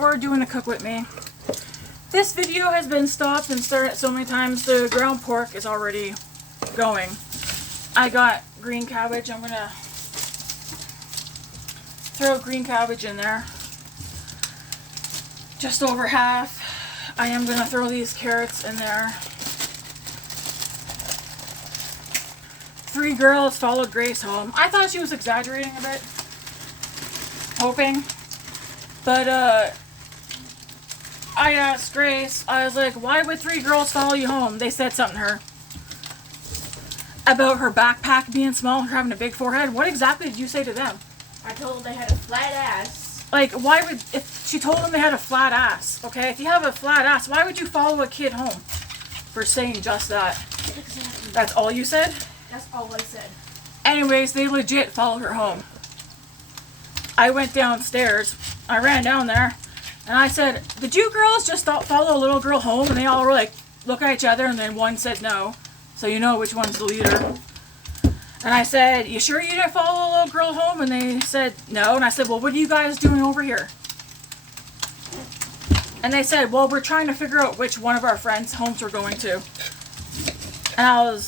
for doing a cook with me. This video has been stopped and started so many times, the ground pork is already going. I got green cabbage. I'm gonna throw green cabbage in there. Just over half. I am gonna throw these carrots in there. 3 girls followed Grace home. I thought she was exaggerating a bit. Hoping. But, I asked Grace, I was like, why would 3 girls follow you home? They said something to her about her backpack being small, her having a big forehead. What exactly did you say to them? I told them they had a flat ass. Like, why would, if she told them they had a flat ass, okay? If you have a flat ass, why would you follow a kid home for saying just that? Exactly. That's all you said? That's all I said. Anyways, they legit followed her home. I went downstairs. I ran down there. And I said, did you girls just follow a little girl home? And they all were like, look at each other. And then one said no. So you know which one's the leader. And I said, you sure you didn't follow a little girl home? And they said no. And I said, well, what are you guys doing over here? And they said, well, we're trying to figure out which one of our friends' homes we're going to. And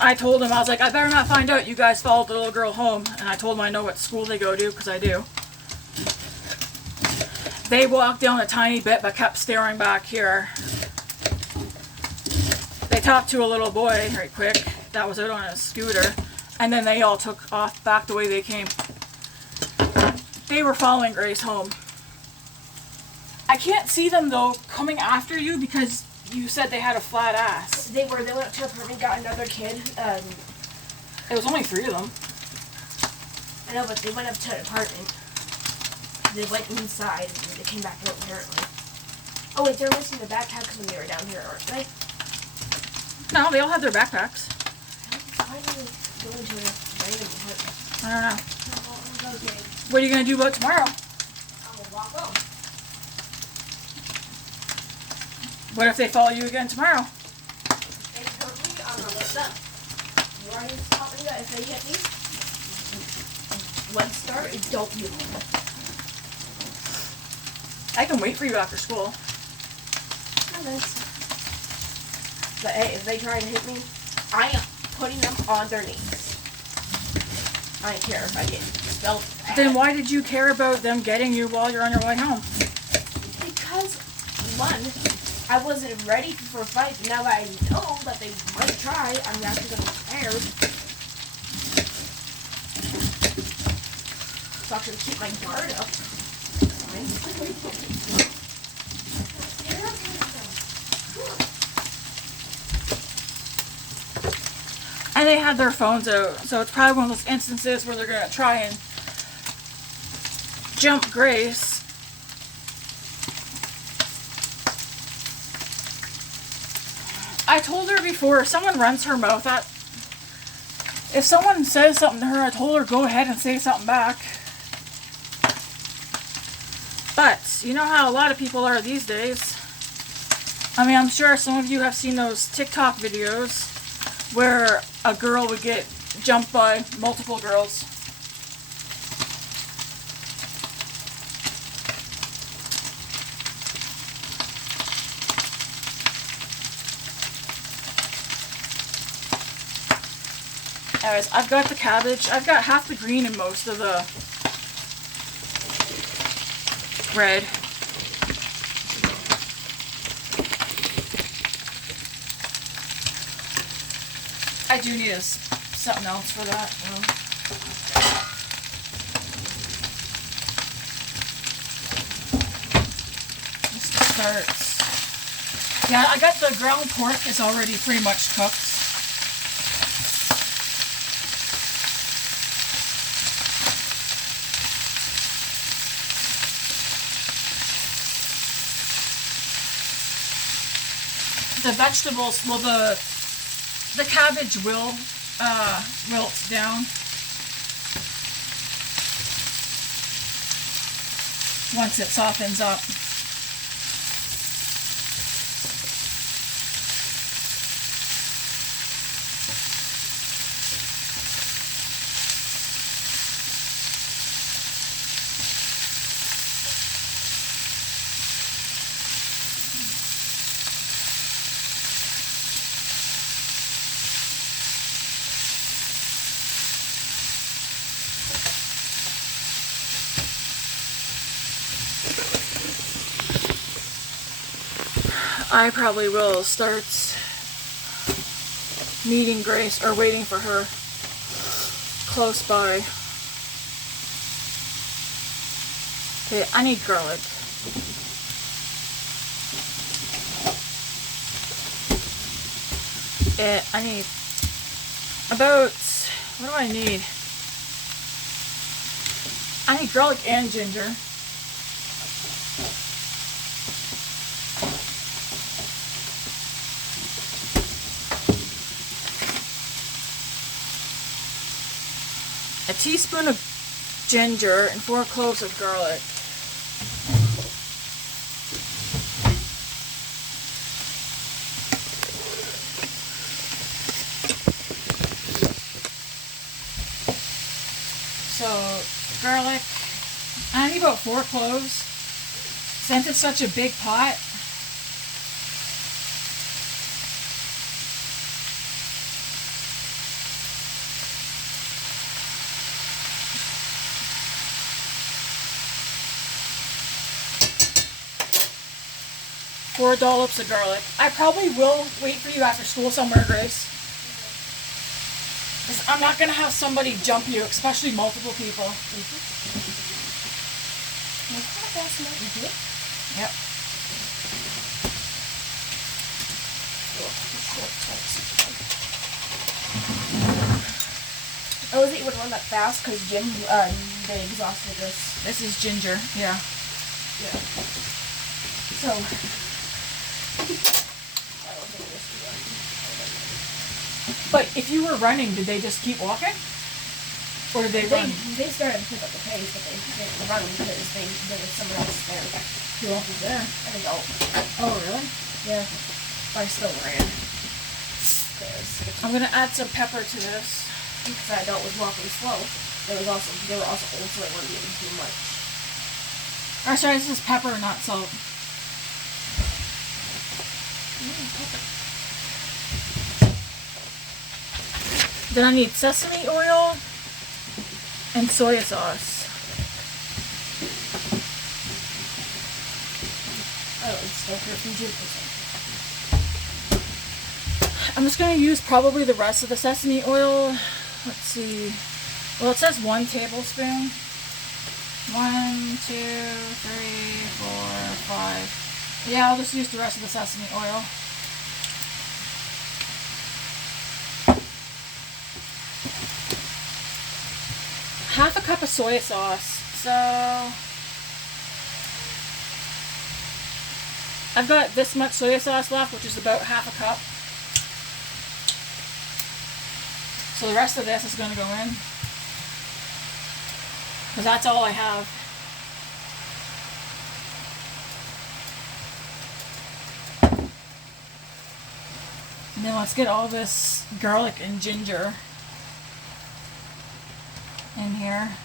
I told them, I was like, I better not find out you guys followed the little girl home. And I told them I know what school they go to, because I do. They walked down a tiny bit, but kept staring back here. They talked to a little boy right quick that was out on a scooter. And then they all took off back the way they came. They were following Grace home. I can't see them, though, coming after you because you said they had a flat ass. They went up to her apartment, got another kid. It was only 3 of them. I know, but they went up to an apartment. They went inside and they came back out apparently. Oh wait, they're missing the backpacks when they were down here, aren't they? No, they all had their backpacks. Why did they go into a random apartment? I don't know. Okay. What are you going to do about tomorrow? I will walk home. What if they follow you again tomorrow? They told me I'm gonna let them. Ryan's stopping that if they hit me. 1 star and don't move. I can wait for you after school. But hey, if they try to hit me, I am putting them on their knees. I don't care if I get spelled bad. Then why did you care about them getting you while you're on your way home? Because, 1, I wasn't ready for a fight. Now that I know that they might try, I'm actually going to be prepared. So I'm going to keep my guard up. And they had their phones out, so it's probably one of those instances where they're going to try and jump Grace. I told her before, if someone runs her mouth at... If someone says something to her, I told her go ahead and say something back. But, you know how a lot of people are these days. I mean, I'm sure some of you have seen those TikTok videos where a girl would get jumped by multiple girls. Anyways, I've got the cabbage. I've got half the green and most of the red. I do need something else for that. Just to start. Yeah, I got the ground pork. It's already pretty much cooked. The vegetables, well, the cabbage will wilt down once it softens up. I probably will start meeting Grace or waiting for her close by. Okay, I need garlic. I need about, what do I need? I need garlic and ginger. A teaspoon of ginger and 4 cloves of garlic. So, garlic, I need about 4 cloves. Since it's such a big pot, four dollops of garlic. I probably will wait for you after school somewhere, Grace. 'Cause I'm not gonna have somebody jump you, especially multiple people. Yep. I was eating one that fast because Jim, they exhausted this. This is ginger. Yeah. Yeah. So, I don't think this is right. But if you were running, did they just keep walking? Or did they run? They started to pick up the pace, but they didn't run because there was someone else there. Who else was there? An adult. Oh, really? Yeah. But I still ran. Because I'm gonna add some pepper to this. that adult was walking slow. They were also old, so they weren't eating too much. Or sorry, this is pepper, not salt. Pepper. Then I need sesame oil and soy sauce. Oh, it's still 13%. I'm just going to use probably the rest of the sesame oil. Let's see. Well, it says 1 tablespoon. 1, 2, 3, 4, 5. Yeah, I'll just use the rest of the sesame oil. Half a cup of soy sauce. So I've got this much soy sauce left, which is about half a cup. So the rest of this is going to go in, because that's all I have. And then let's get all this garlic and ginger in here.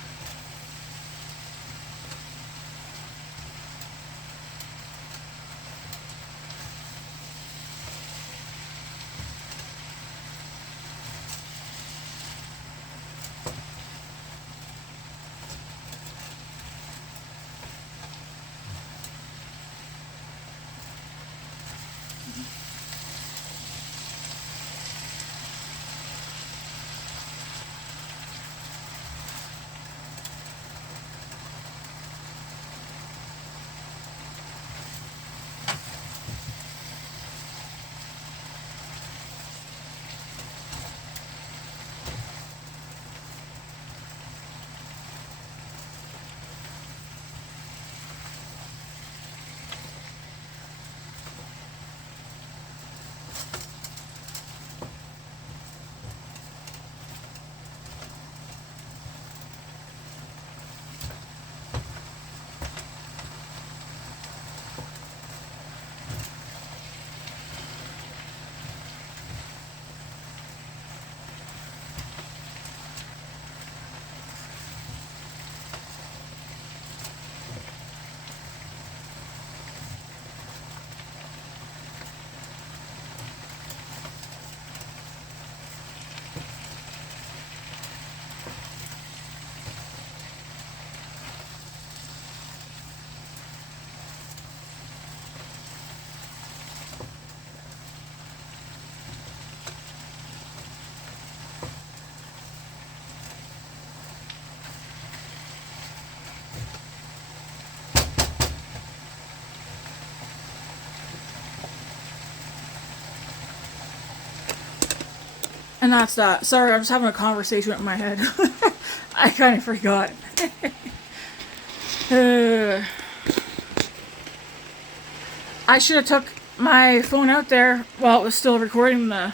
And that's that. Sorry, I'm just having a conversation in my head. I kind of forgot. I should have took my phone out there while it was still recording the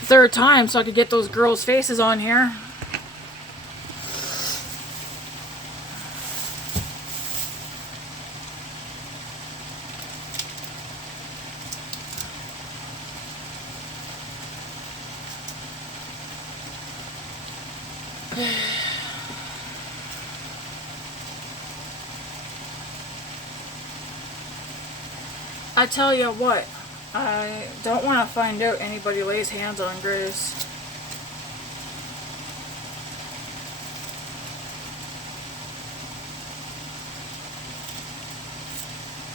third time so I could get those girls' faces on here. I tell you what, I don't want to find out anybody lays hands on Grace.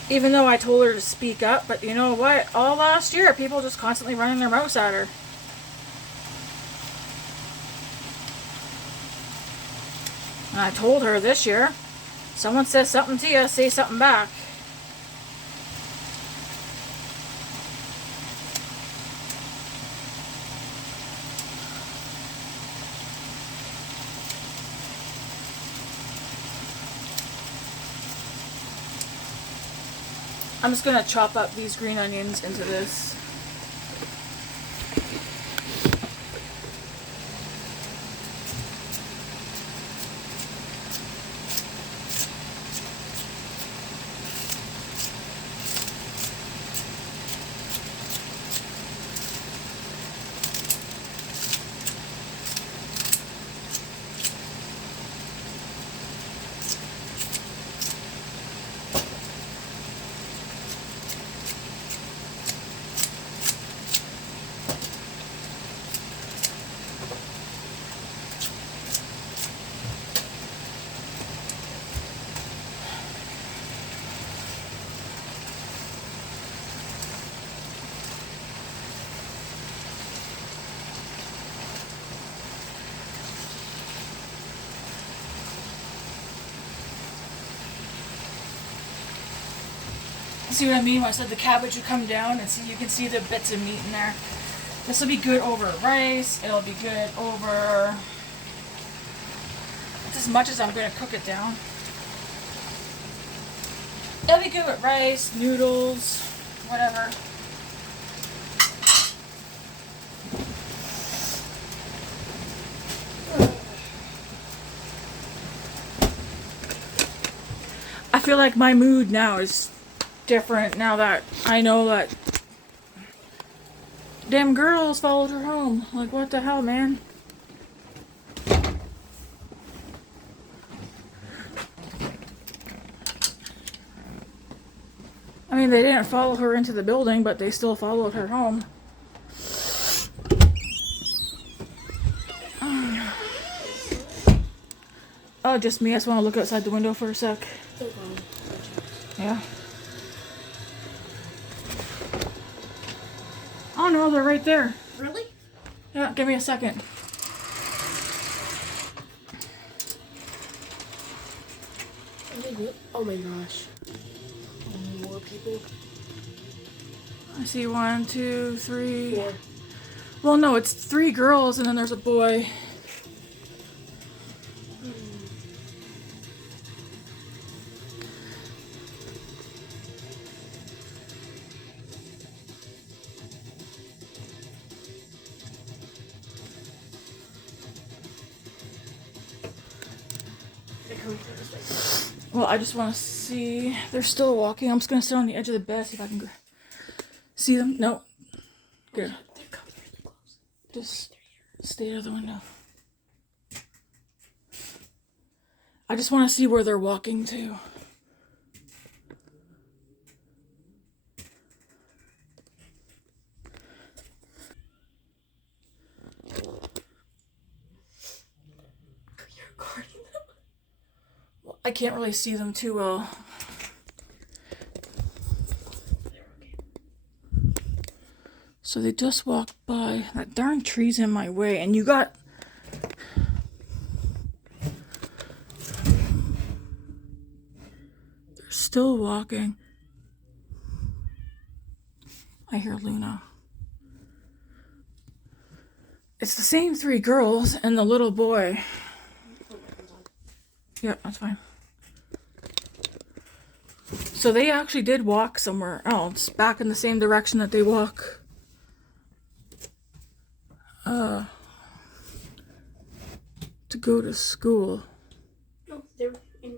Even though I told her to speak up, but you know what? All last year, people just constantly running their mouths at her. And I told her this year, someone says something to you, say something back. I'm just gonna chop up these green onions into this. See what I mean when I said the cabbage would come down and see, you can see the bits of meat in there. This will be good over rice. It'll be good over, it's as much as I'm going to cook it down. It'll be good with rice, noodles, whatever. I feel like my mood now is different now that I know that damn girls followed her home. Like, what the hell, man? I mean, they didn't follow her into the building, but they still followed her home. Oh, just me. I just want to look outside the window for a sec. Yeah. Oh no, they're right there. Really? Yeah, give me a second. Oh my gosh. More people? I see 1, 2, 3. 4. Well, no, it's 3 girls and then there's a boy. Well, I just want to see. They're still walking. I'm just going to sit on the edge of the bed, see if I can see them. No. Good. They're coming really close. Just stay out of the window. I just want to see where they're walking to. You're guarding them? Well, I can't really see them too well. So they just walked by. That darn tree's in my way, and you got... They're still walking. I hear Luna. It's the same 3 girls and the little boy. Yeah, that's fine. So they actually did walk somewhere else, back in the same direction that they walk. To go to school. No, they're in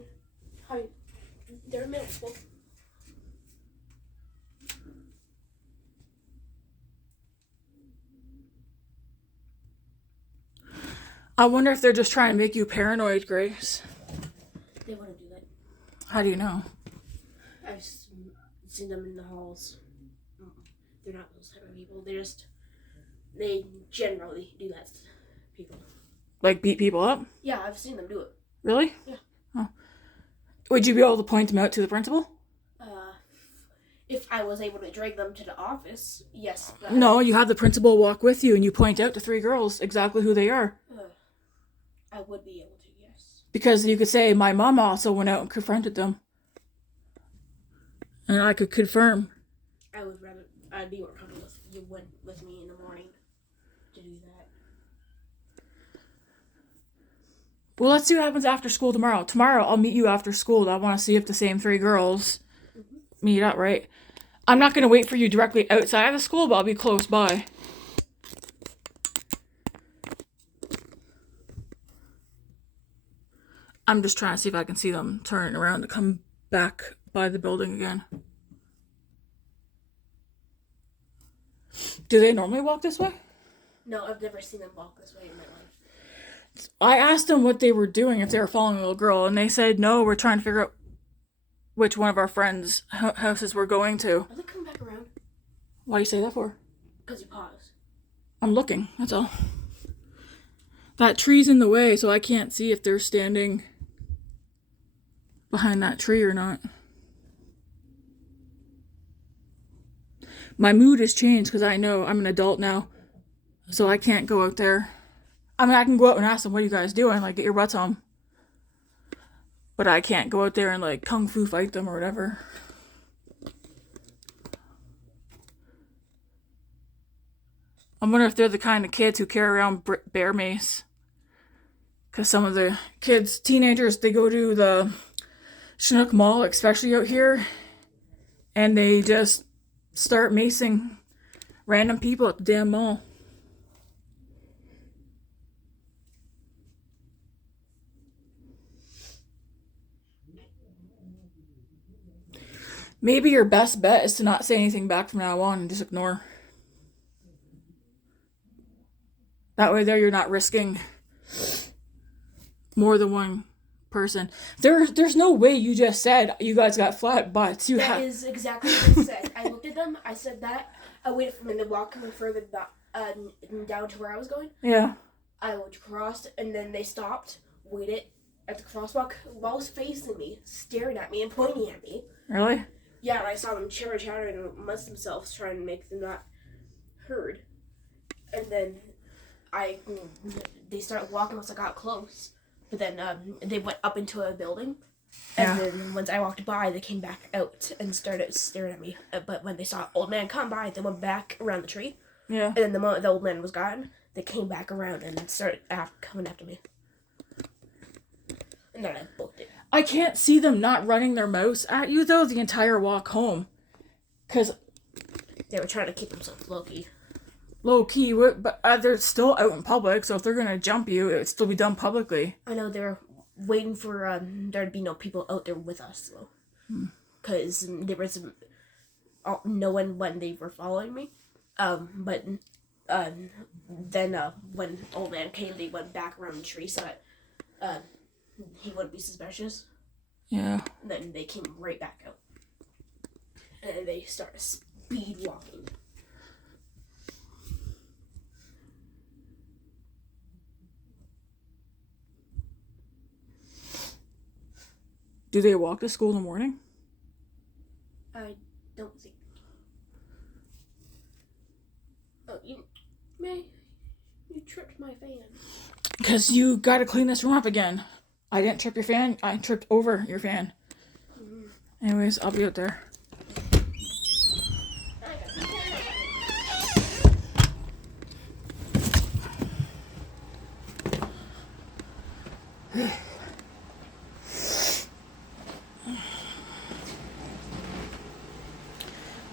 high. They're in middle school. I wonder if they're just trying to make you paranoid, Grace. They want to do that. How do you know? I've seen them in the halls. They're not those type of people. They generally do that to people. Like beat people up? Yeah, I've seen them do it. Really? Yeah. Oh. Would you be able to point them out to the principal? If I was able to drag them to the office, yes. But No, you have the principal walk with you and you point out to 3 girls exactly who they are. I would be able to, yes. Because you could say, my mom also went out and confronted them. And I could confirm. I'd be more comfortable if you went with me in the morning to do that. Well, let's see what happens after school tomorrow. Tomorrow, I'll meet you after school. I want to see if the same 3 girls meet up, right? I'm not going to wait for you directly outside of the school, but I'll be close by. I'm just trying to see if I can see them turn around to come back by the building again. Do they normally walk this way? No, I've never seen them walk this way in my life. I asked them what they were doing, if they were following a little girl, and they said, no, we're trying to figure out which one of our friends' houses we're going to. Are they coming back around? Why do you say that for? Because you paused. I'm looking, that's all. That tree's in the way, so I can't see if they're standing behind that tree or not. My mood has changed because I know I'm an adult now, so I can't go out there. I mean, I can go out and ask them, what are you guys doing? Like, get your butts home. But I can't go out there and, like, kung fu fight them or whatever. I wonder if they're the kind of kids who carry around bear mace. Because some of the kids, teenagers, they go to the Chinook Mall, especially out here, and they just start macing random people at the damn mall. Maybe your best bet is to not say anything back from now on and just ignore. That way there you're not risking more than one person. There's no way you just said you guys got flat butts. That is exactly what I said. I looked at them, I said that, I waited for them to walk further down to where I was going. Yeah. I crossed, and then they stopped, waited at the crosswalk, while facing me, staring at me and pointing at me. Really? Yeah, and I saw them chattering amongst themselves, trying to make them not heard. And then they started walking once I got close. But then they went up into a building. And then once I walked by, they came back out and started staring at me. But when they saw an old man come by, they went back around the tree. Yeah. And then the moment the old man was gone, they came back around and started coming after me. And then I booked it. I can't see them not running their mouths at you, though, the entire walk home. Because they were trying to keep themselves low-key. Low-key, but they're still out in public, so if they're going to jump you, it would still be done publicly. I know, they were waiting for there to be no people out there with us, though. Because there was no one when they were following me. But then when old man came, they went back around the tree so that he wouldn't be suspicious. Yeah. And then they came right back out. And they started speed walking. Do they walk to school in the morning? I don't think. Oh, you tripped my fan. Because you got to clean this room up again. I didn't trip your fan. I tripped over your fan. Anyways, I'll be out there.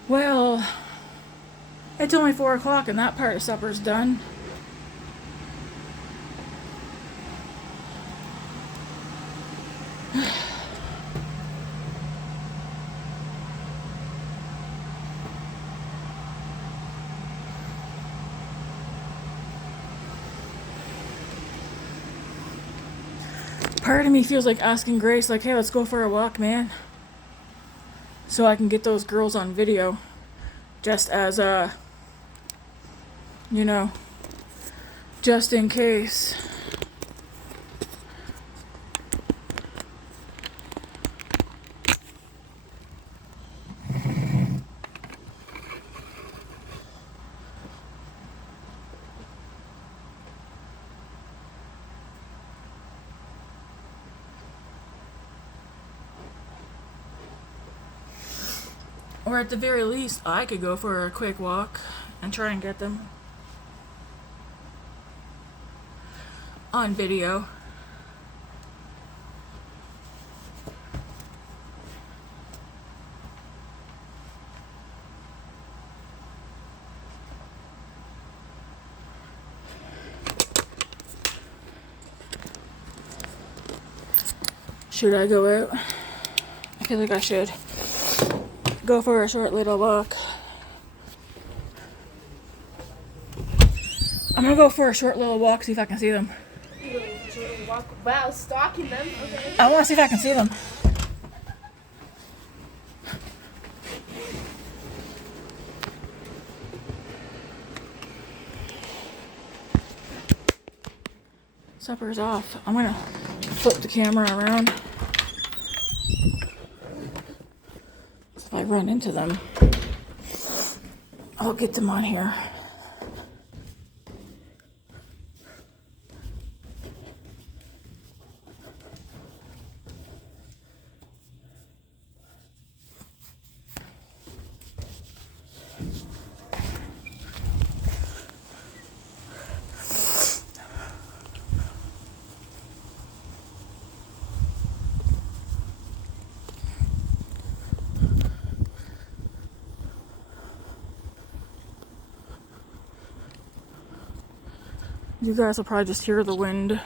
Well, it's only 4 o'clock and that part of supper's done. Part of me feels like asking Grace, like, hey, let's go for a walk, man. So I can get those girls on video. Just as you know, just in case. Or at the very least, I could go for a quick walk and try and get them on video. Should I go out? I feel like I should go for a short little walk. I'm gonna go for a short little walk, see if I can see them. Wow, stalking them. Okay. I wanna see if I can see them. Supper's off. I'm gonna flip the camera around. So if I run into them, I'll get them on here. You guys will probably just hear the wind.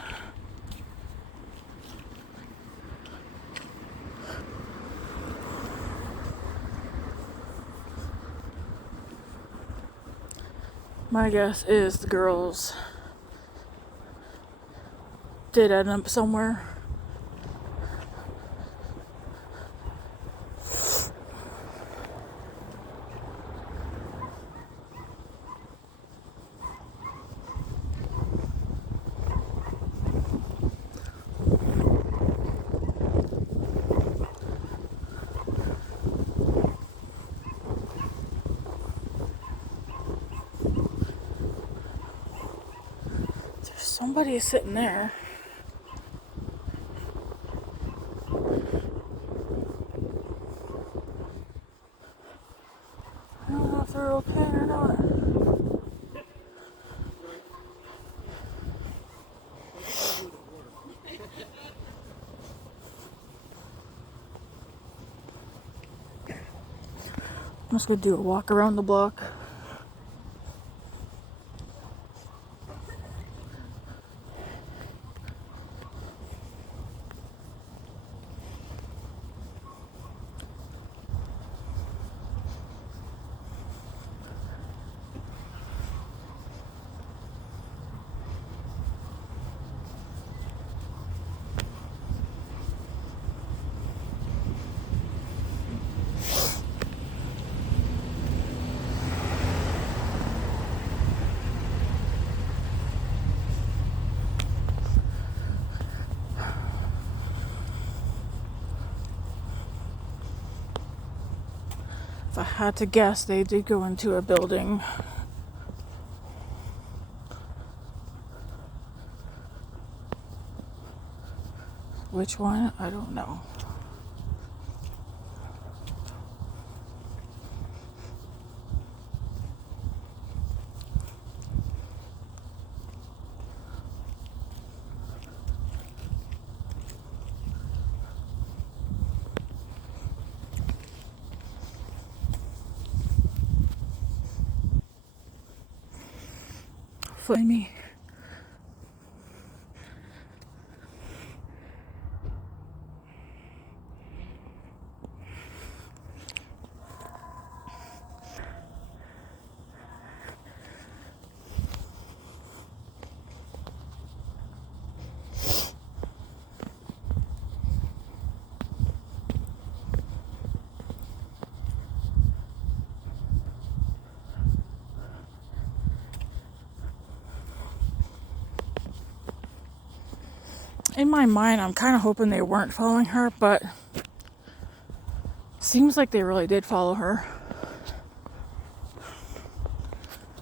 My guess is the girls did end up somewhere. Somebody is sitting there. I don't know if they're okay or not. I'm just gonna do a walk around the block. If I had to guess, they did go into a building. Which one? I don't know. foot me. In my mind, I'm kind of hoping they weren't following her, but seems like they really did follow her,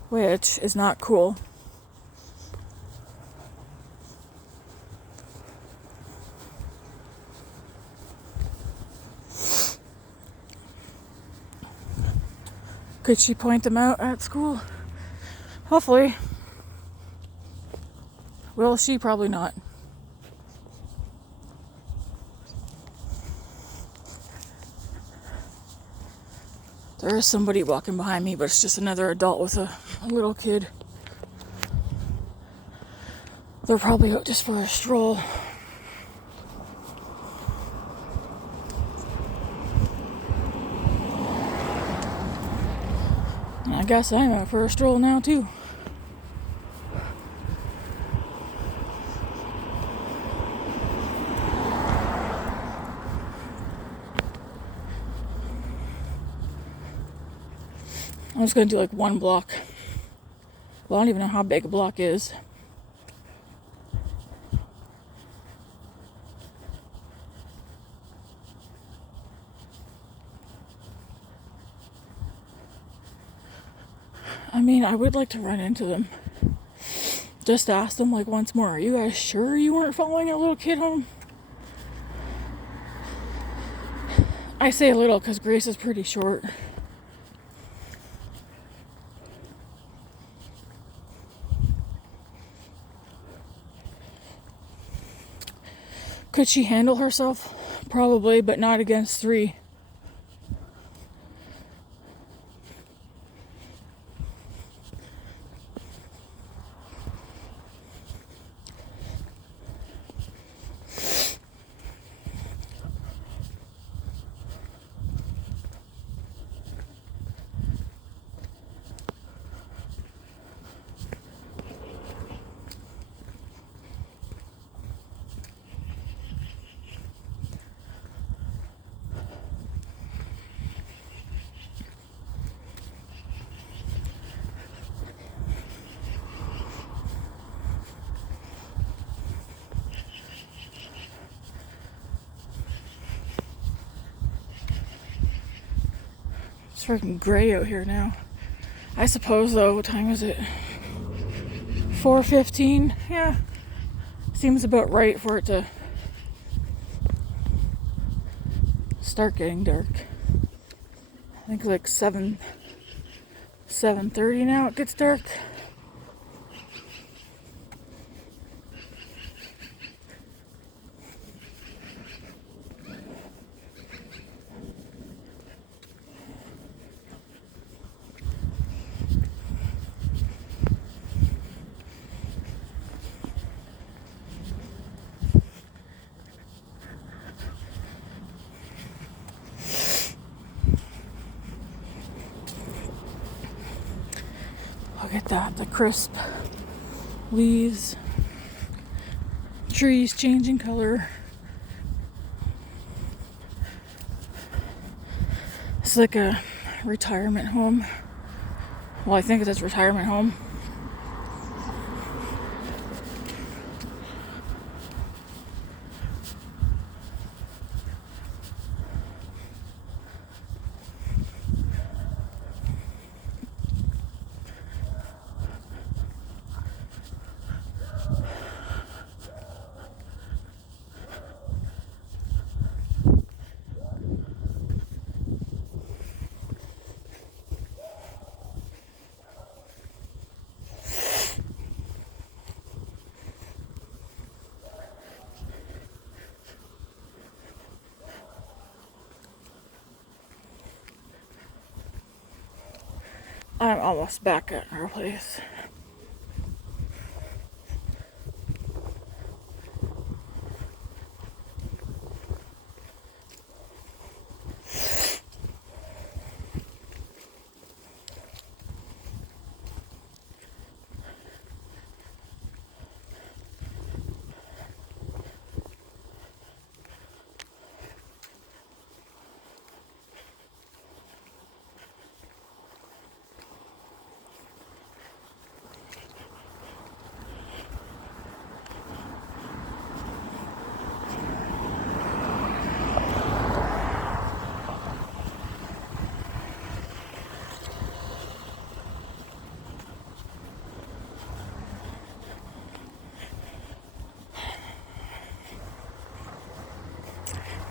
which is not cool. Could she point them out at school? Hopefully. Will she? Probably not. There is somebody walking behind me, but it's just another adult with a little kid. They're probably out just for a stroll. And I guess I'm out for a stroll now too. I'm just gonna do like one block. Well, I don't even know how big a block is. I mean, I would like to run into them. Just ask them like once more, are you guys sure you weren't following a little kid home? I say a little because Grace is pretty short. Could she handle herself? Probably, but not against 3. It's freaking gray out here now. I suppose though, what time is it? 4:15? Yeah. Seems about right for it to start getting dark. I think it's like 7:30 now it gets dark. Look at that, the crisp leaves, trees changing color. It's like a retirement home. Well, I think it's a retirement home. I'm almost back at our place.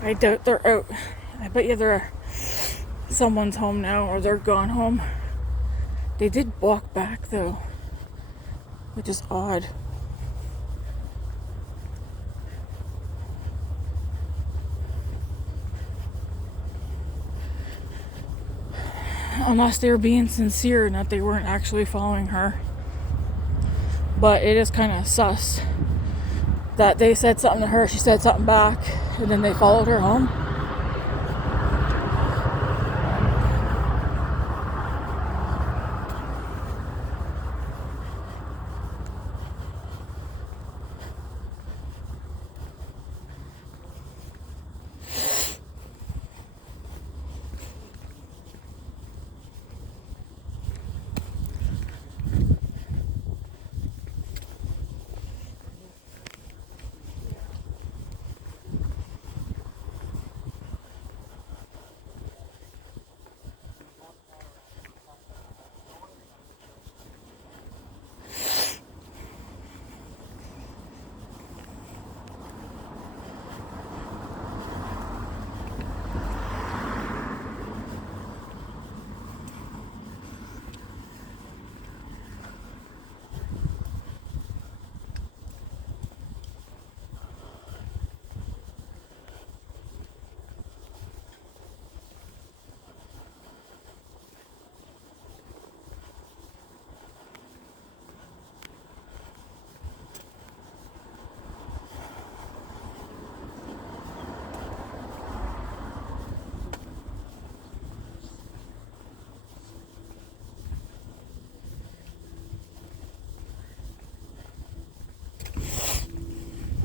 I doubt they're out. I bet you they're someone's home now, or they're gone home. They did walk back though, which is odd. Unless they were being sincere and that they weren't actually following her. But it is kind of sus that they said something to her, she said something back, and then they followed her home.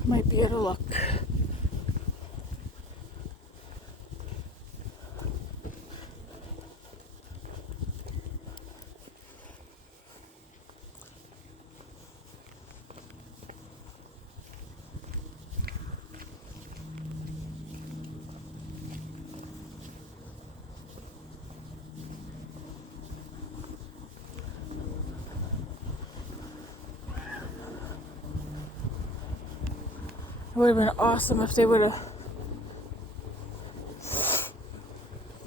Might be out of luck. It would have been awesome if they would have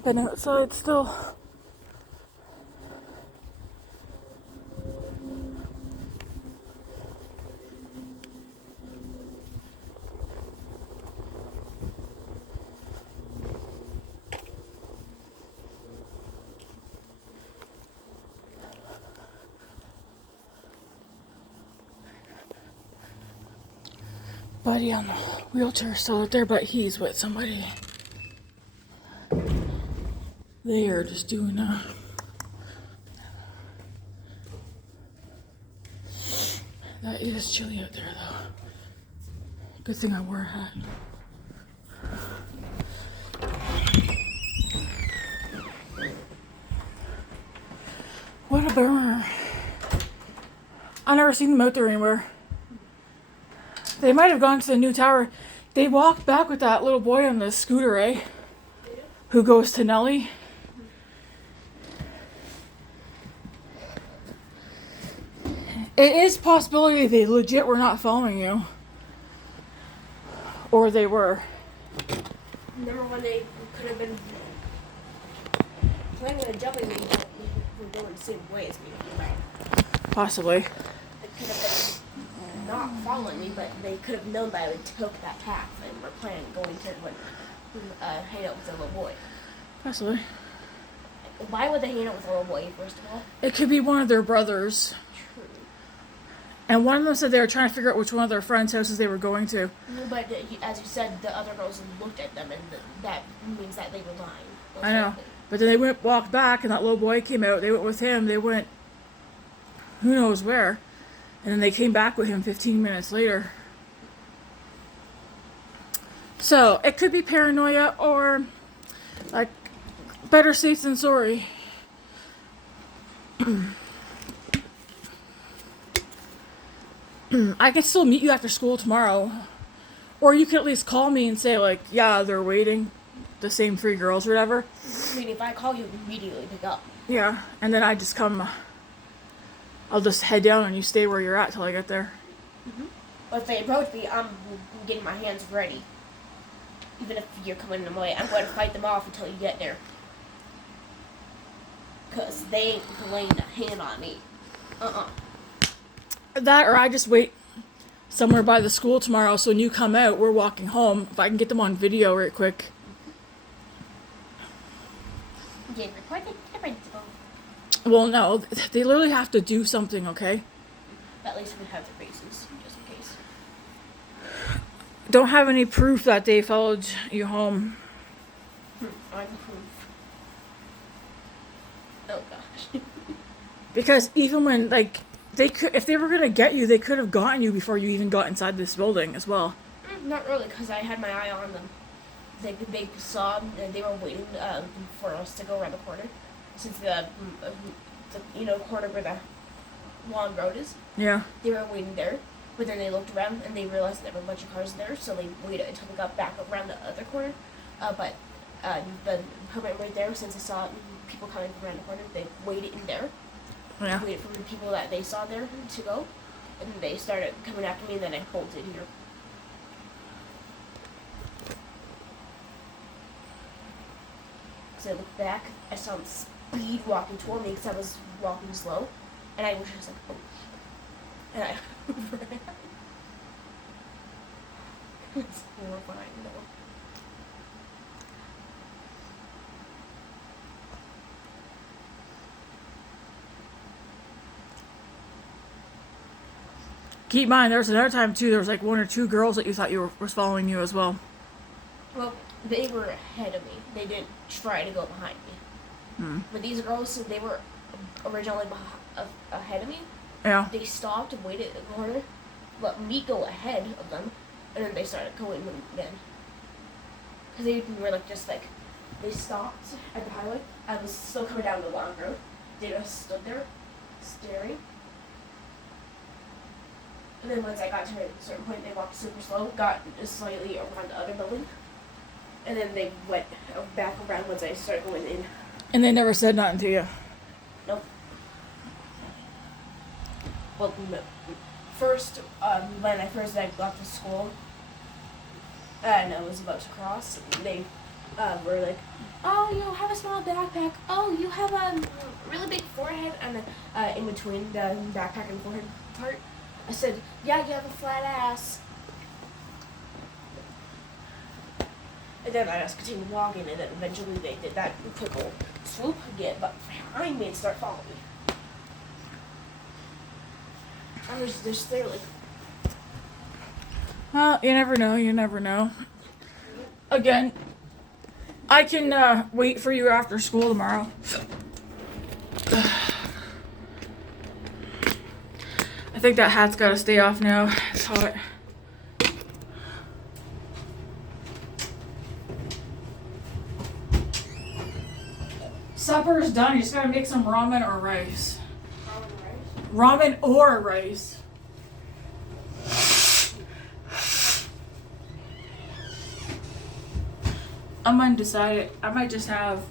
been outside still. Buddy on the wheelchair still out there, but he's with somebody. They are just doing that is chilly out there though. Good thing I wore a hat. What a bummer. I never seen them out there anywhere. They might have gone to the new tower. They walked back with that little boy on the scooter, eh? Who goes to Nellie. It is a possibility they legit were not following you. Or they were. Remember when they could have been planning on jumping me, but we were going the same way as me. Right? Possibly. They could have been not following me, but they could have known that I would take that path and were planning on going to hang out with the little boy. Possibly. Why would they hang out with the little boy, first of all? It could be one of their brothers. True. And one of them said they were trying to figure out which one of their friends' houses they were going to. But as you said, the other girls looked at them, and that means that they were lying. I know. But then they walked back, and that little boy came out. They went with him. They went who knows where. And then they came back with him 15 minutes later. So, it could be paranoia or, like, better safe than sorry. I can still meet you after school tomorrow. Or you can at least call me and say, like, yeah, they're waiting. The same 3 girls or whatever. I mean, if I call you, immediately pick up. Yeah, and then I just come, I'll just head down and you stay where you're at till I get there. But if they approach me, I'm getting my hands ready. Even if you're coming in my way, I'm going to fight them off until you get there. Because they ain't laying a hand on me. That, or I just wait somewhere by the school tomorrow, so when you come out, we're walking home. If I can get them on video right quick. Get recorded to the principal. Well, no, they literally have to do something, okay? At least we have their faces, just in case. Don't have any proof that they followed you home. I'm proof. Oh gosh. Because even when, like, they could, if they were gonna get you, they could have gotten you before you even got inside this building as well. Not really, because I had my eye on them. They saw, they were waiting for us to go around the corner. Since the corner where the long road is. Yeah. They were waiting there. But then they looked around and they realized there were a bunch of cars there, so they waited until they got back around the other corner. But the permit right there, since they saw people coming from around the corner, they waited in there. Yeah. Waited for the people that they saw there to go. And they started coming after me, and then I bolted here. So I looked back, I saw them speed walking toward me because I was walking slow. And I was just like, oh. And I ran. It's horrifying, though. Keep in mind, there was another time too. There was like 1 or 2 girls that you thought was following you as well. Well, they were ahead of me. They didn't try to go behind me. But these girls, they were originally ahead of me. Yeah. They stopped and waited in the corner, let me go ahead of them, and then they started going again. Because they were they stopped at the highway. I was still coming down the long road. They just stood there, staring. And then once I got to a certain point, they walked super slow, got just slightly around the other building. And then they went back around once I started going in. And they never said nothing to you. Nope. Well, no. First, when I got to school, and I was about to cross, they were like, "Oh, you have a small backpack. Oh, you have a really big forehead." And then in between the backpack and forehead part, I said, "Yeah, you have a flat ass." And then I just continued walking, and then eventually they did that quick old swoop again, but behind me and start following me. I was just there like... Well, you never know. You never know. Again, I can wait for you after school tomorrow. I think that hat's got to stay off now. It's hot. Supper's done. You just gotta make some ramen or rice. Ramen or rice. I'm undecided. I might just have...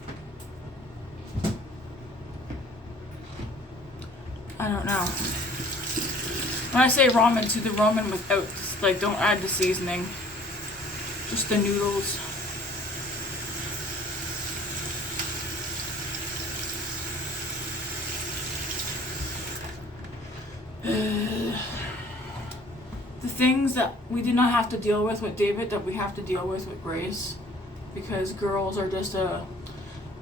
I don't know. When I say ramen, to the ramen without, like, don't add the seasoning. Just the noodles. The things that we did not have to deal with David, that we have to deal with Grace. Because girls are just a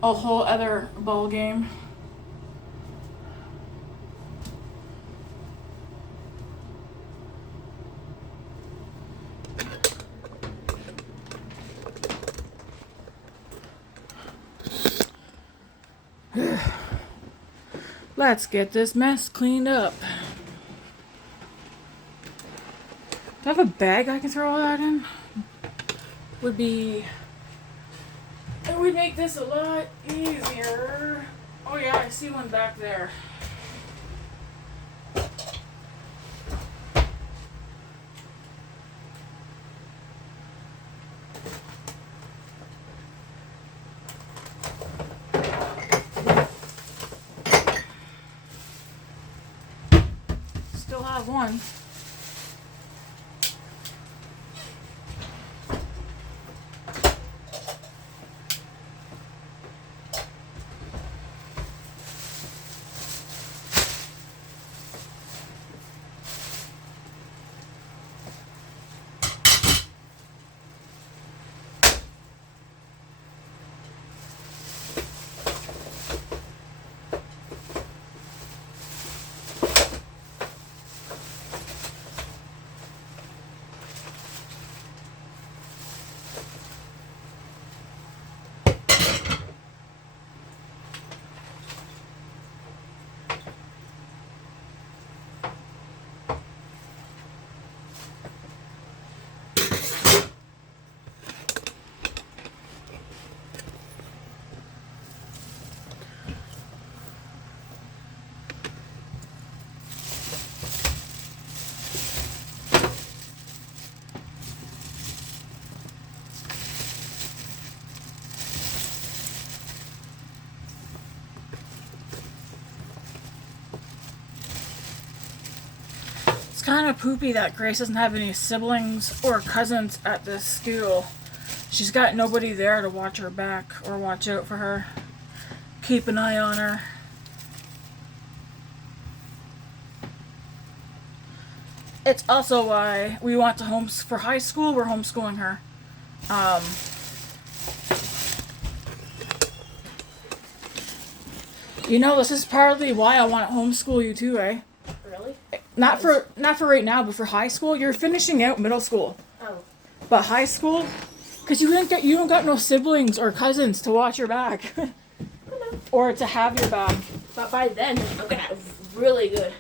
whole other ball game. Let's get this mess cleaned up. Do I have a bag I can throw all that in? It would make this a lot easier. Oh yeah, I see one back there. Still have one. kind of poopy that Grace doesn't have any siblings or cousins at this school. She's got nobody there to watch her back or watch out for her. Keep an eye on her. It's also why we want to for high school, we're homeschooling her. You know, this is partly why I want to homeschool you too, eh? Really? Not for right now, but for high school. You're finishing out middle school, Oh. but high school, because you don't got no siblings or cousins to watch your back, or to have your back. But by then, I'm gonna have really good.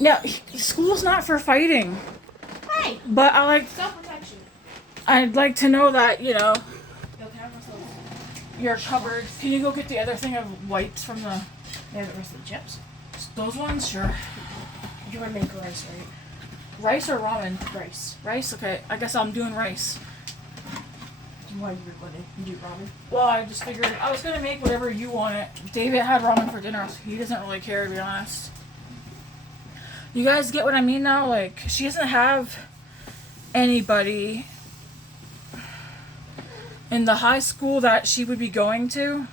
Now, school's not for fighting, Hey! but Self-protection. I'd like to know that, you know, Yo, can I have some? you're covered. Can you go get the other thing of wipes from the Yeah, the rest of the chips. those ones? Sure. You want to make rice, right? Rice or ramen? Rice. Rice. Okay. I guess I'm doing rice. Why you were going to do ramen? Well, I just figured I was gonna make whatever you wanted. David had ramen for dinner. So he doesn't really care, to be honest. You guys get what I mean now? Like, she doesn't have anybody in the high school that she would be going to.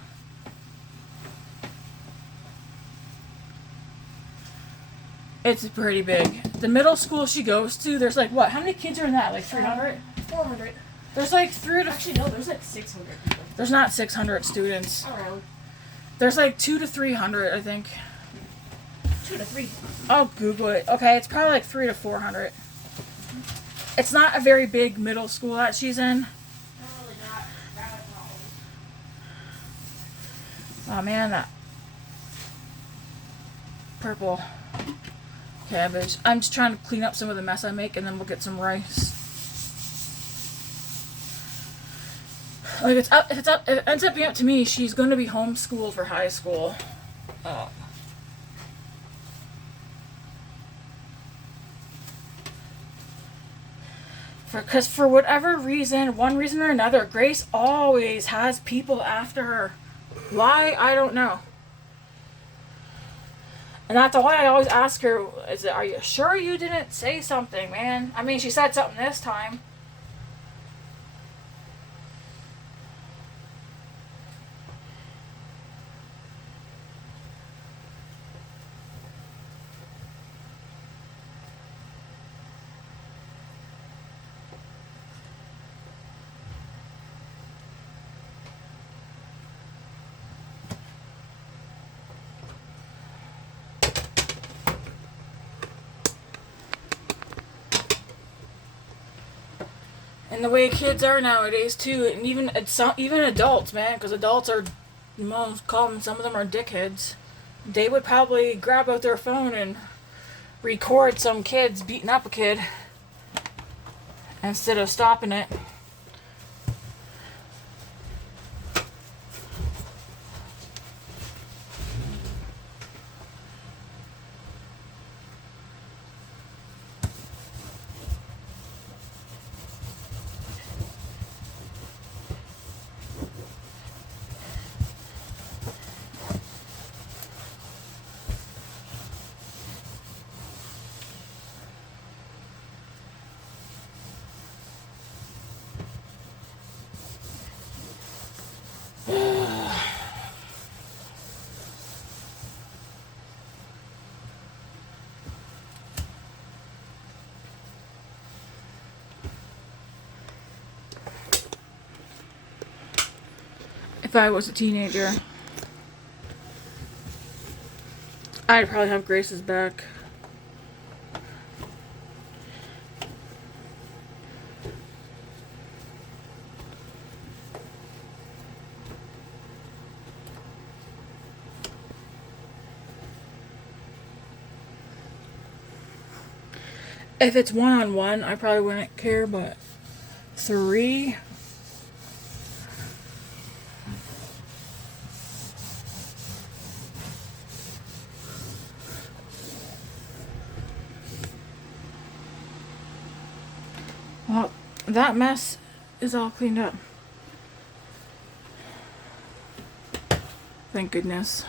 It's pretty big. The middle school she goes to, there's like what? How many kids are in that? Like 300? 400. There's like 3 to. Actually, no, there's like 600 people. There's not 600 students. Around. There's like 2 to 300, I think. 2 to 3. I'll Google it. Okay, it's probably like 300 to 400. It's not a very big middle school that she's in. Probably not. That at all. Oh man, that purple cabbage. I'm just trying to clean up some of the mess I make, and then we'll get some rice. Like if it ends up being up to me, she's going to be homeschooled for high school. Because for whatever reason, one reason or another, Grace always has people after her. Why? I don't know. And that's why I always ask her, are you sure you didn't say something, man? I mean, she said something this time. And the way kids are nowadays too, and even adults, man, because adults are most common. Some of them are dickheads. They would probably grab out their phone and record some kids beating up a kid instead of stopping it. If I was a teenager, I'd probably have Grace's back. If it's one-on-one, I probably wouldn't care, but 3... Well, that mess is all cleaned up. Thank goodness.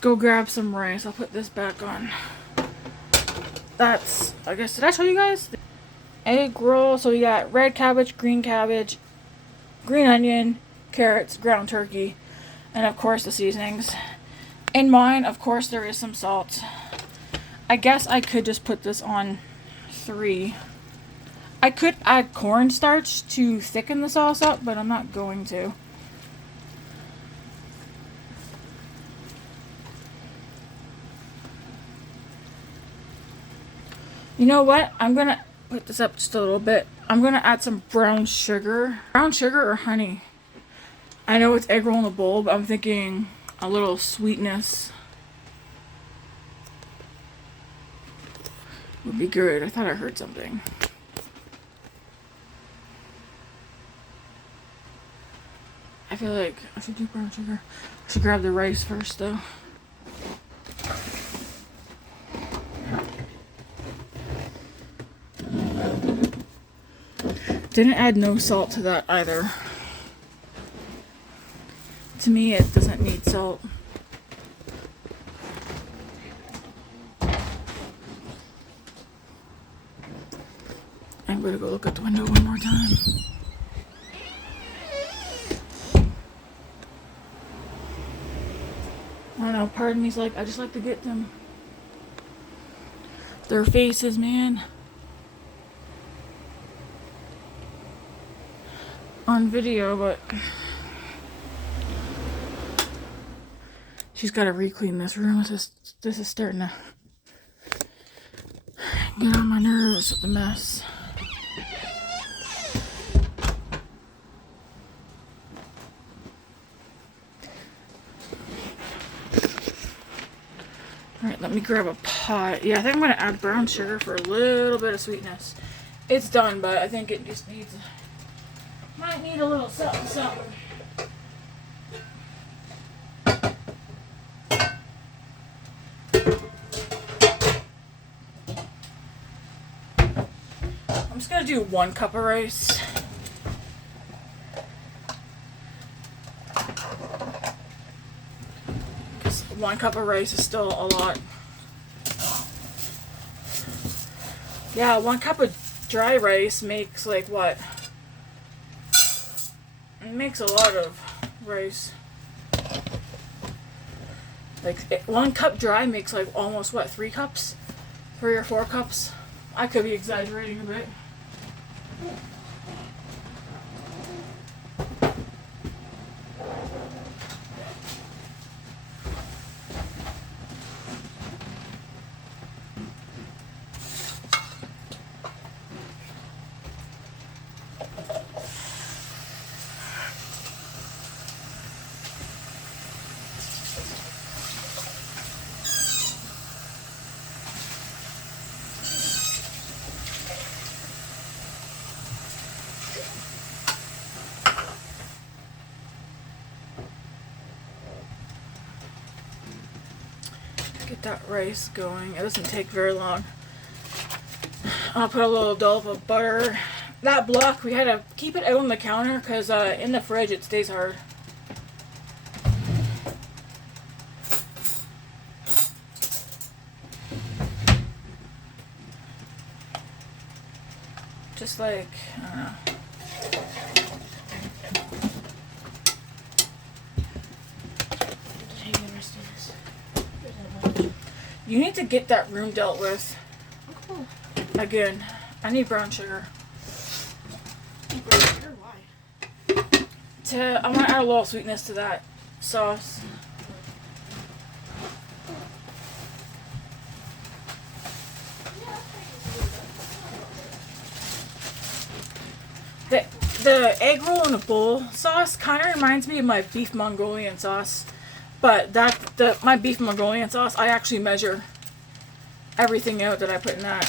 go grab some rice. I'll put this back on. That's, I guess, did I show you guys? Egg roll. So we got red cabbage, green onion, carrots, ground turkey, and of course the seasonings. In mine, of course, there is some salt. I guess I could just put this on 3. I could add cornstarch to thicken the sauce up, but I'm not going to. You know what? I'm gonna put this up just a little bit. I'm gonna add some brown sugar. Brown sugar or honey? I know it's egg roll in a bowl, but I'm thinking a little sweetness would be good. I thought I heard something. I feel like I should do brown sugar. I should grab the rice first though. Didn't add no salt to that either. To me, it doesn't need salt. I'm gonna go look at the window one more time. I don't know, part of me's like, I just like to get them. Their faces, man. On video, but she's got to re-clean this room. This is starting to get on my nerves with the mess. Alright, let me grab a pot. Yeah, I think I'm going to add brown sugar for a little bit of sweetness. It's done, but I think it just needs... might need a little something, something. I'm just gonna do 1 cup of rice. Because 1 cup of rice is still a lot. Yeah, 1 cup of dry rice makes like what? It makes a lot of rice. Like 1 cup dry makes like almost what, 3 cups? 3 or 4 cups? I could be exaggerating a bit. Get that rice going. It doesn't take very long. I'll put a little dollop of butter. That block, we had to keep it out on the counter because in the fridge it stays hard. Just like, I don't know. You need to get that room dealt with. Oh. Again, I need brown sugar. Brown sugar? Why? I want to add a little sweetness to that sauce. The egg roll in a bowl sauce kind of reminds me of my beef Mongolian sauce. But my beef Mongolian sauce, I actually measure everything out that I put in that.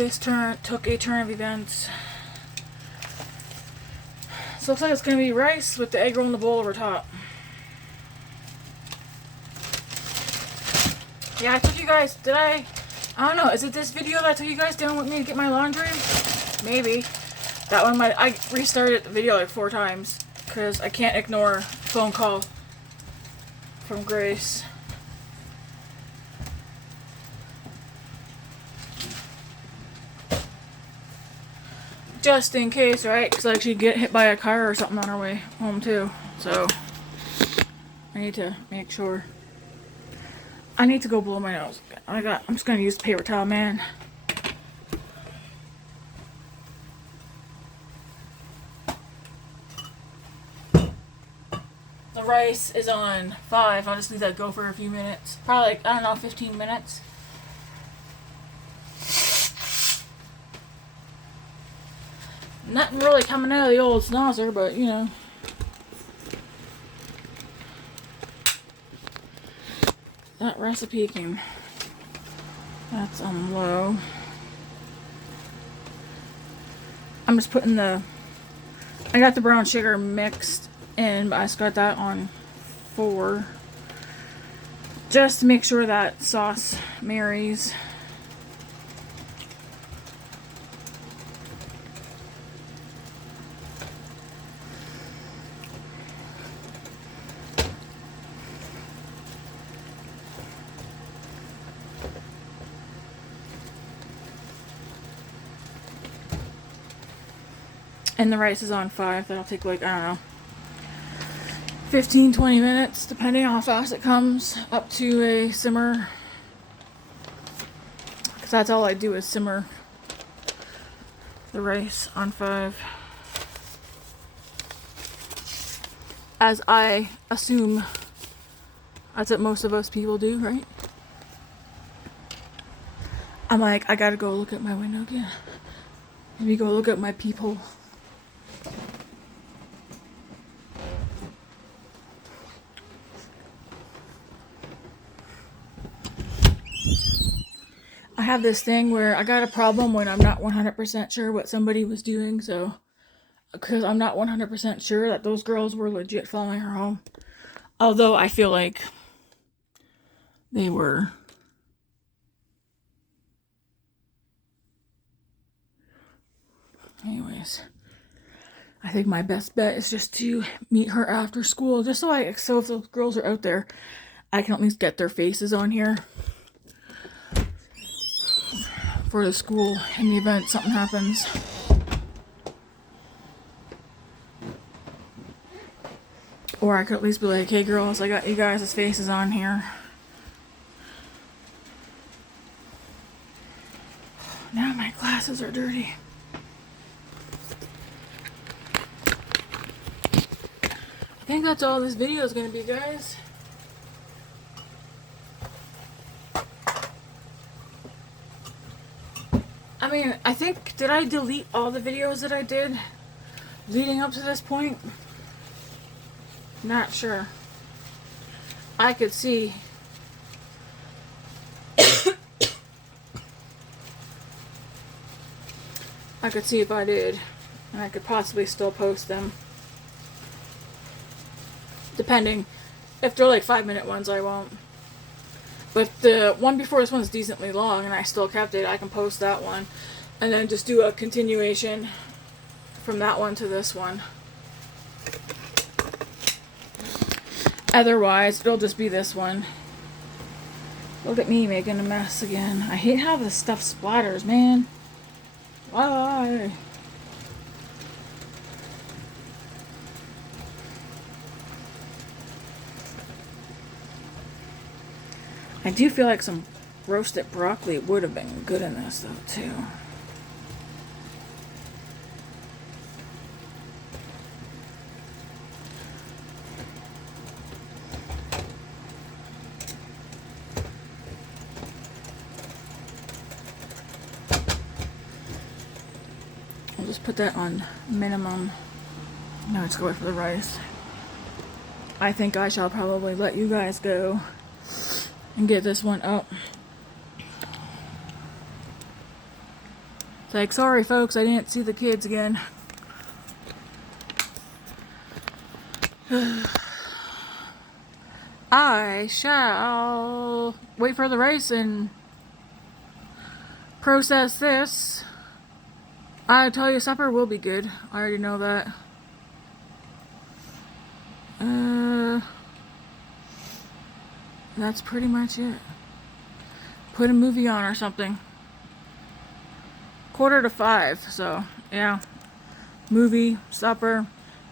this took a turn of events. So looks like it's gonna be rice with the egg roll in the bowl over top. Yeah, I took you guys, I don't know, is it this video that I took you guys down with me to get my laundry? Maybe. That one I restarted the video like 4 times because I can't ignore a phone call from Grace. Just in case, right? Because like she'd get hit by a car or something on her way home too. So I need to make sure. I need to go blow my nose. I'm just gonna use the paper towel, man. The rice is on 5. I'll just leave that go for a few minutes. Probably like, I don't know, 15 minutes. Nothing really coming out of the old snozzer, but you know. That recipe can. That's on low. I'm just putting I got the brown sugar mixed in, but I just got that on 4. Just to make sure that sauce marries. And the rice is on 5. That'll take like, I don't know, 15-20 minutes, depending on how fast it comes up to a simmer. Because that's all I do is simmer the rice on 5. As I assume that's what most of us people do, right? I'm like, I gotta go look at my window again. Maybe go look at my peephole. I have this thing where I got a problem when I'm not 100% sure what somebody was doing, so because I'm not 100% sure that those girls were legit following her home. Although I feel like they were. Anyways, I think my best bet is just to meet her after school, just so if those girls are out there, I can at least get their faces on here for the school in the event something happens. Or I could at least be like, hey girls, I got you guys' faces on here. Now my glasses are dirty. I think that's all this video is going to be, guys. I mean, I think, did I delete all the videos that I did leading up to this point? Not sure. I could see. I could see if I did. And I could possibly still post them. Depending. If they're like 5-minute ones, I won't. But the one before this one's decently long and I still kept it, I can post that one. And then just do a continuation from that one to this one. Otherwise, it'll just be this one. Look at me making a mess again. I hate how this stuff splatters, man. Why? I do feel like some roasted broccoli would have been good in this, though, too. I'll just put that on minimum. Now let's go wait for the rice. I think I shall probably let you guys go and get this one up. It's like, sorry folks, I didn't see the kids again. I shall wait for the race and process this. I tell you, supper will be good. I already know that. That's pretty much it. Put a movie on or something. 4:45, so yeah. Movie, supper,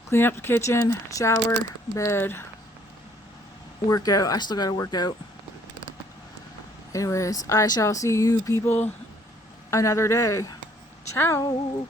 clean up the kitchen, shower, bed, workout. I still gotta work out. Anyways, I shall see you people another day. Ciao.